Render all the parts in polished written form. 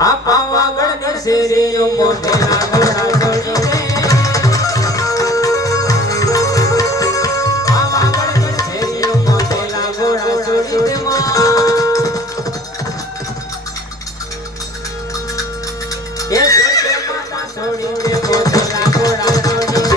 આ પાવાગઢ ની શેરીઓ મોઢેલા ઘોડા છોડીને પાવાગઢ ની શેરીઓ મોઢેલા ઘોડા છોડીને એ સોચે માતા છોડીને મોઢેલા ઘોડા છોડીને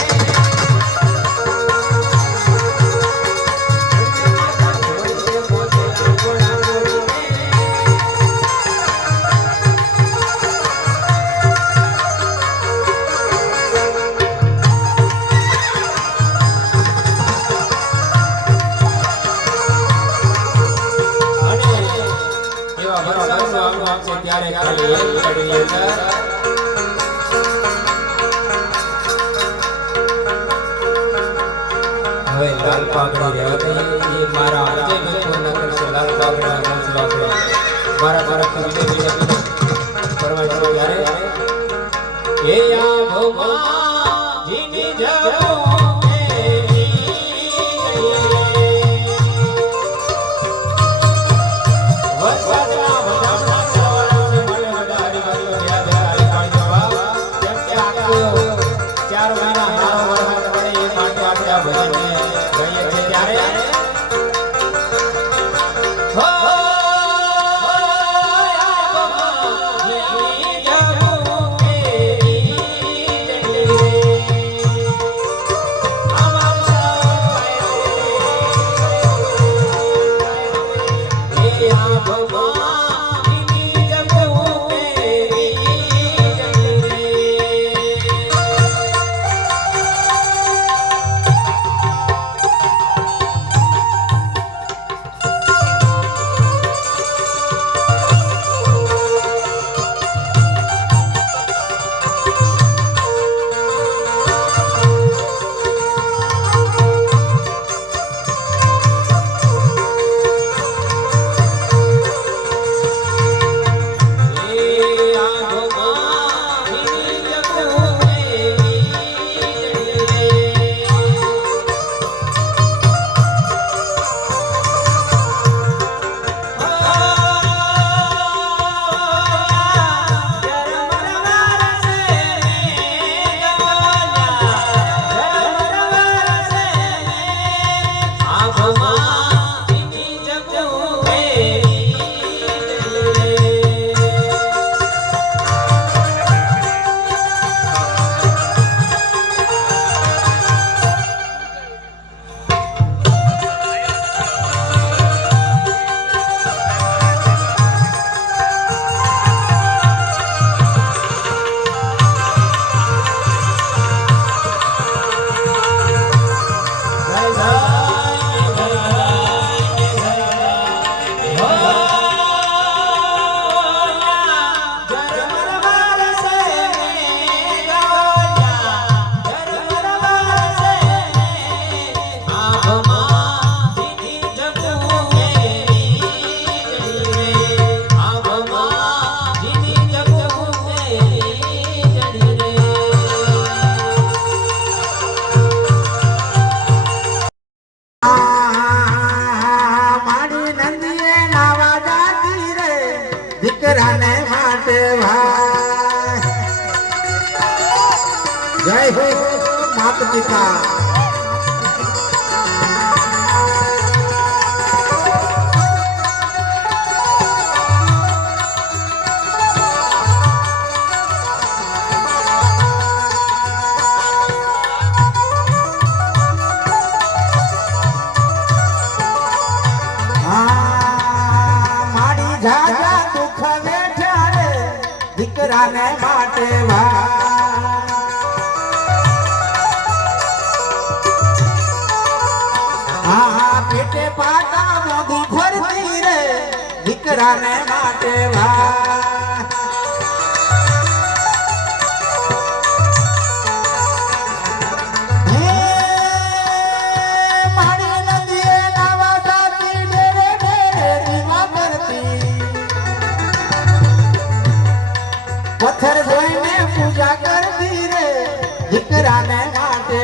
ત્યારે ખાલી એક લડી હવે લાલ પાઘડી રહેવા દે એ મારા આજે મેં પૂર્ણ કરશે લાલ પાઘડા મોસલા છે મારા કવિને વિનંતી કરવા છો ત્યારે એ આ ભગવાન જીની જવો जय हो माता पिता मारी झाझा दुख वेठा रे दीकरा ने माटे पेटे पाटा मोदी भरती रे दीकरा ने माटे पत्थर जोईने पूजा करती रे दीकरा ने माटे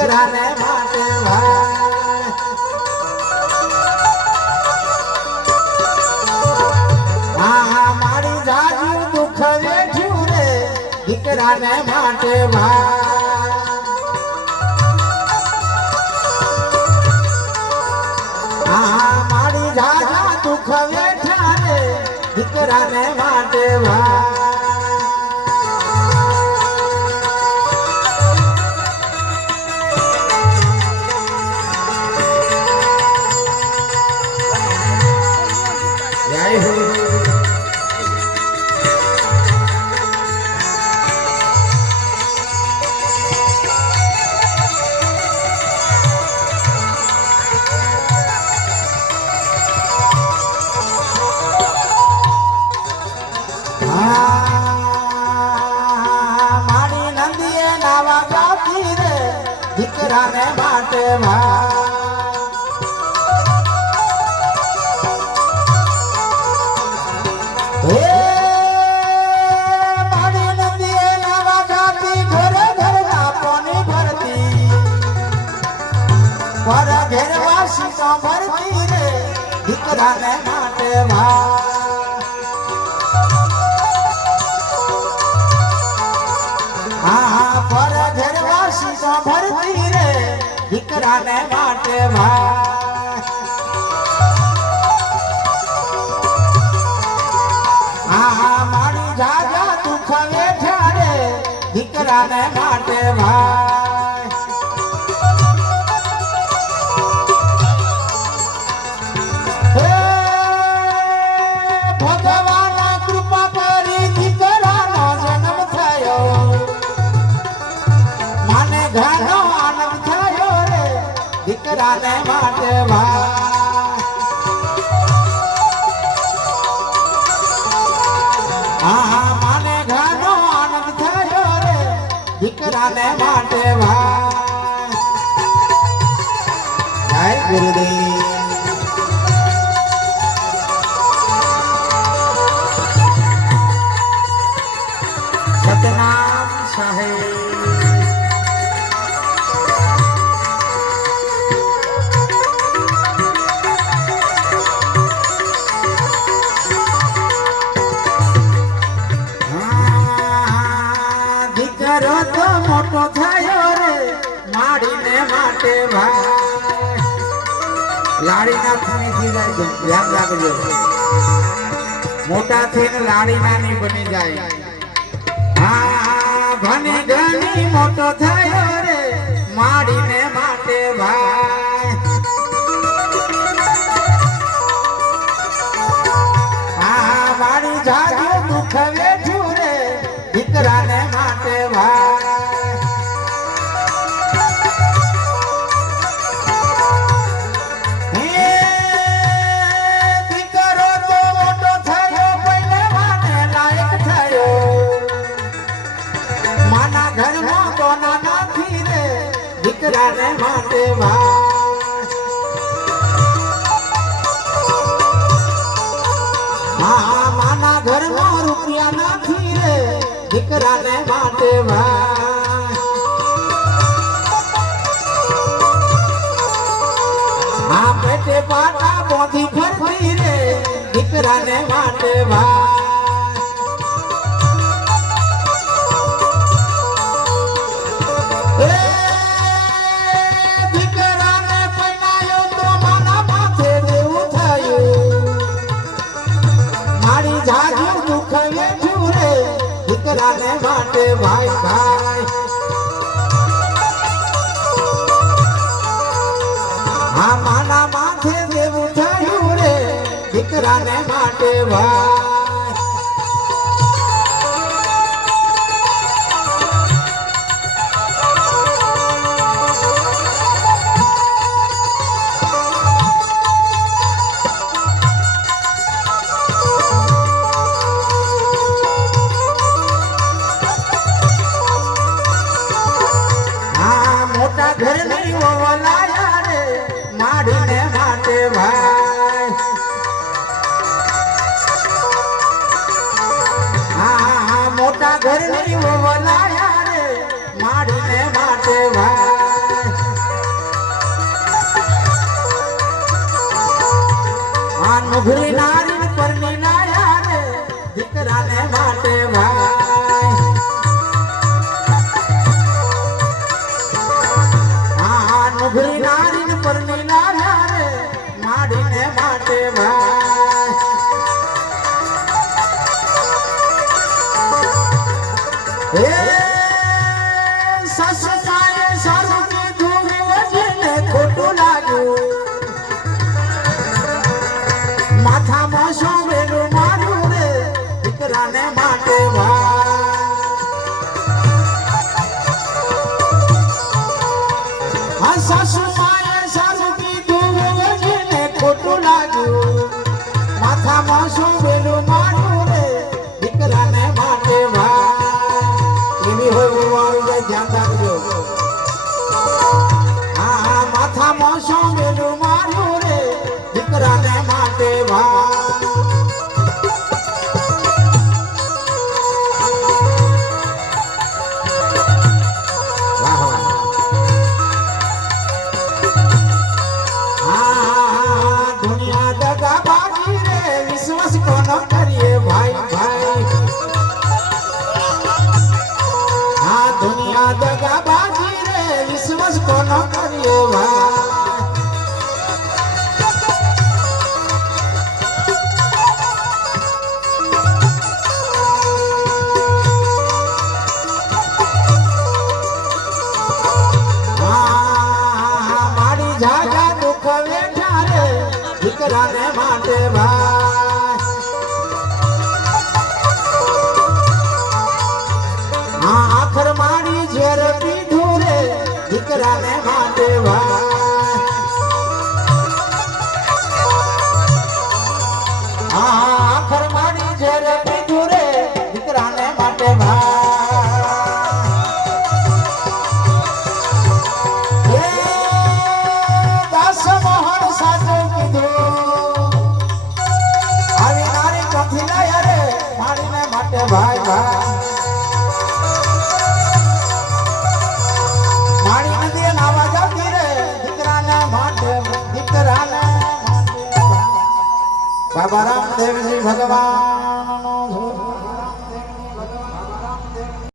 દીકરાને માટે ભાઈ હા મારી જાજુ દુઃખ વેઠ્યું રે દીકરાને માટે ભાઈ હા મારી જાજા દુઃખ વેઠ્યા રે દીકરાને માટે ભાઈ દીકરાને માટે મારી નદીએ નાવા જાતી ઘરે ઘરના પાણી ભરતી પર ઘેરવાસી તો ભરતી રે દીકરાને માટે હા પર ઘેરવાસી તો ભરતી રે દીકરાને માટે હા મારી જાજા દુઃખ વેઠ્યા રે દીકરાને માટે ભગવાન કૃપા કરી દીકરાનો જન્મ થયો મને ઘણો આનંદ થયો રે દીકરાને માટે હા મને ઘણો આનંદ થયો રે દીકરાને માટે જય ગુરુદેવ સતનામ સાહેબ તો મોટો થયો રે માડીને માટે ભાઈ લાડીના થઈને ધ્યાન રાખજો મોટા થઈને લાડીના નહીં બની જાય હા ભણી ગણી મોટો થયો રે માડીને માટે ભાઈ હા મારી જાજો દુઃખ વેઠ્યું રે દીકરાને માટે દીકરો તો મોટો થયો પહેલવાને લાયક થયો માના ઘરમાં તો નાના થી રે દીકરાને માટે હા માના ઘરમાં રૂપિયા નથી રે દીકરાને માટે હા પેટે પાટા બોધી ફરતી રે દીકરાને માટે દીકરાને પહેરાયો તો માના માથે દેવું થયું મારી જાજુ દુઃખ વેઠ્યું રે દીકરાને માટે ભાઈ ભાઈ હા માના માથે દેવું થયું રે દીકરાને માટે ભાઈ ઘર નહીં વલાયા રે માડીને માટે ભાઈ હા મોટા ઘર નહીં વલાયા રે માડીને માટે ભાઈ માટે ભાઈ આ નુગરી નારી પર નીલા રે માડીને માટે ભાઈ હે સસમાએ સાસુની ધૂળ વજીને ખોટું લાગ્યું માથામાં સોવેલું મારું રે દીકરાને માટે ભાઈ સસમાએ સાસુની ધૂળ વજીને ખોટું લાગ્યું માથામાં સોવેલું મારું રે દીકરાને માટે ભાઈ એવી હોય વાળું ધ્યાન રાખજો હા માથામાં સોવેલું મારું રે દીકરાને માટે ભાઈ વાહ વાહ હા દુનિયા દગા બાજી રે વિશ્વાસ કોનો કરીએ ભાઈ ભાઈ હા દુનિયા દગા બાજી રે વિશ્વાસ કોનો કરીએ ભાઈ મારી જાજા દુઃખ વેઠા રે દીકરાને માટે ભાઈ આખર મારી ઝેર પીધું રે દીકરાને માટે ભાઈ આખર મારી ઝેર પીધું રે દીકરાને માટે ભાઈ દાસ મોહન સાચું કીધું આવી નારી ક્યાંથી લાયા રે મારીને માટે ભાઈ ભાઈ મારી નદી નાવા જતી રે દીકરાને માટે બાબા રામદેવજી ભગવાન